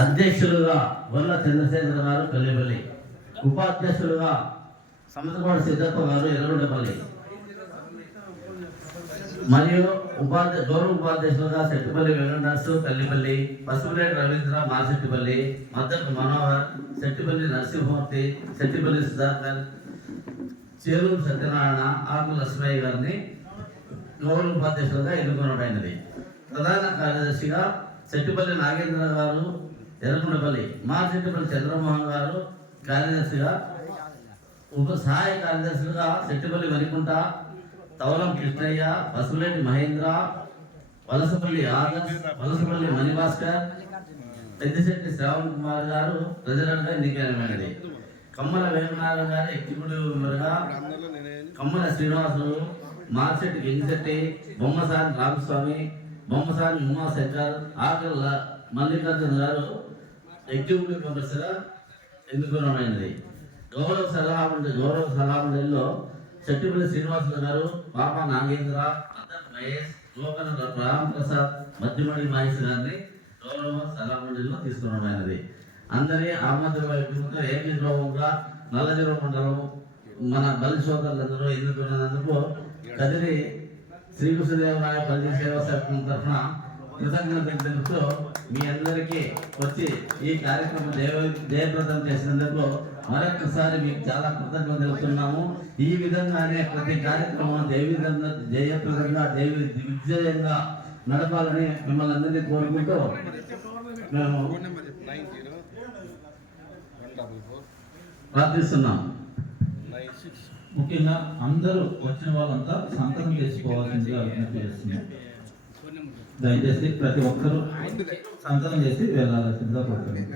అధ్యక్షులుగా వల్ల చంద్రశేఖర్ గారు పెళ్లిపల్లి, ఉపాధ్యక్షులుగా సమతకోట సిద్ధప్ప గారు ఎర్రగొండపల్లి మరియు గౌరవ ఉపాధ్యక్షులుగా సెట్టిపల్లి వెంకటనర్సు కల్లిపల్లి, పసుపులేటి రవీంద్ర మాసెట్టిపల్లి, మద్దతు మనోహర్, సెట్టిపల్లి నరసింహమూర్తి, సెట్టిపల్లి సుధాకర్, చేరూరు సత్యనారాయణ, ఆకు లక్ష్మయ్య గారిని గౌరవ ఉపాధ్యక్షులుగా ఎన్నుకోవడమైనది. ప్రధాన కార్యదర్శిగా సెట్టిపల్లి నాగేంద్ర గారు ఎర్రగొండపల్లి, సెట్టిపల్లి చంద్రమోహన్ గారు కార్యదర్శిగా, సహాయ కార్యదర్శులుగా సెట్టిపల్లి వనికుంట, తవలం కృష్ణయ్య, పసుపులేటి మహేంద్ర, వలసపల్లి ఆదర్శ్, వలసపల్లి మణిభాస్కర్, పెద్దిశెట్టి శ్రావణ్ కుమార్ గారు ప్రెసిడెంట్గా ఎన్నికైనది. కమ్మల వేమనారాయణ గారు ఎగ్జిక్యూటివ్ మెంబర్గా, కమ్మల శ్రీనివాసులు, మార్చెట్టి గింగిశెట్టి, బొమ్మసాని రామస్వామి, బొమ్మసాని ఉమాశంకర్, ఆకల్ మల్లికార్జున గారు ఎగ్జిక్యూటివ్ మెంబర్స్గా ఎన్నుకోవడమైనది. గౌరవ సలహా మండలిలో సెట్టిపల్లి శ్రీనివాసులు గారు, పాప నాగేంద్ర, అద్దం మహేష్, లోకన రామప్రసాద్, మధ్యమణి మహేష్ గారిని గౌరవ సలహా మండలిలో తీసుకోవడమైనది. అందరి ఆమోద వైపుతో ఏకీభావంగా నల్లజీవ మండలం మన బలి సోదరులందరూ ఎన్నుకున్నందుకు కదిరి శ్రీకృష్ణదేవరాయ పల్లి సేవా సంఘం తరఫున కృతజ్ఞతలు తెలుపుతూ మీ అందరికీ వచ్చి ఈ కార్యక్రమం జయప్రదం చేసినందుకు మరొకసారి మీకు చాలా కృతజ్ఞతలు తెలుపుతున్నాము. ఈ విధంగానే ప్రతి కార్యక్రమం జయప్రదంగా దిగ్విజయంగా నడపాలని మిమ్మల్ని అందరినీ కోరుకుంటూ మేము ప్రార్థిస్తున్నాం. ముఖ్యంగా అందరూ వచ్చిన వాళ్ళంతా సంతకం చేసుకోవాల్సిందిగా విజ్ఞప్తి చేస్తున్నాం. దయచేసి ప్రతి ఒక్కరూ సంతకం చేసి వెళ్ళాల్సిందిగా కోరుతున్నాం.